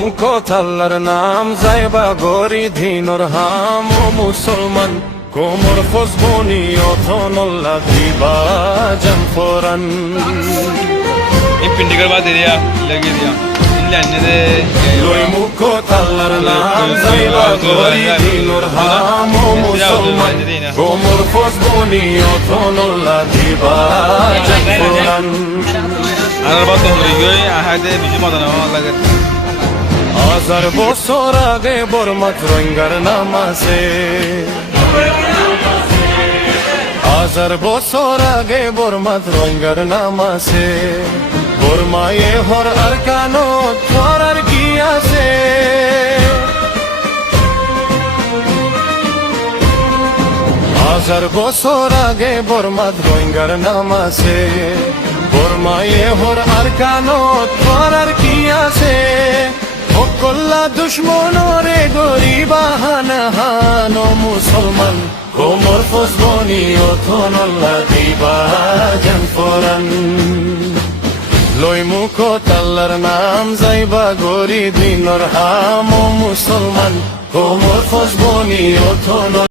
মুখত আল্লাহর নাম যাইবা গরি দিনর হাম ও মুসলমান কোমর ফসবনি অথনল্লা দিবা জান ফরান पिंडी करवा दे दिया लगे दिया लाने दे লই মুখত আল্লাহর নাম যাইবা গরি দিনর হাম ও মুসলমান কোমর ফসবনি অথনল্লা দিবা জান ফরান अगर बात तो रही है आहा दे बिजु मत ना लगे 1000 বছর আগে বর্মাত রোহিঙ্গার নাম আছে 1000 বছর আগে বর্মাত রোহিঙ্গার নাম আছে বর্মায়ে হর আর কানো ধরার কি আছে 1000 বছর আগে বর্মাত রোহিঙ্গার নাম আছে বর্মায়ে হর আর কানো ধরার কি আছে সকল্লা দুশ্মনরে গরিবা হান ও মুসলমান কোমর ফসবনি অথনল্লা দিবা জান ফরান লই মুখত আল্লাহর নাম যাইবা গরি দিনর হাম ও মুসলমান কোমর ফসবনি অথন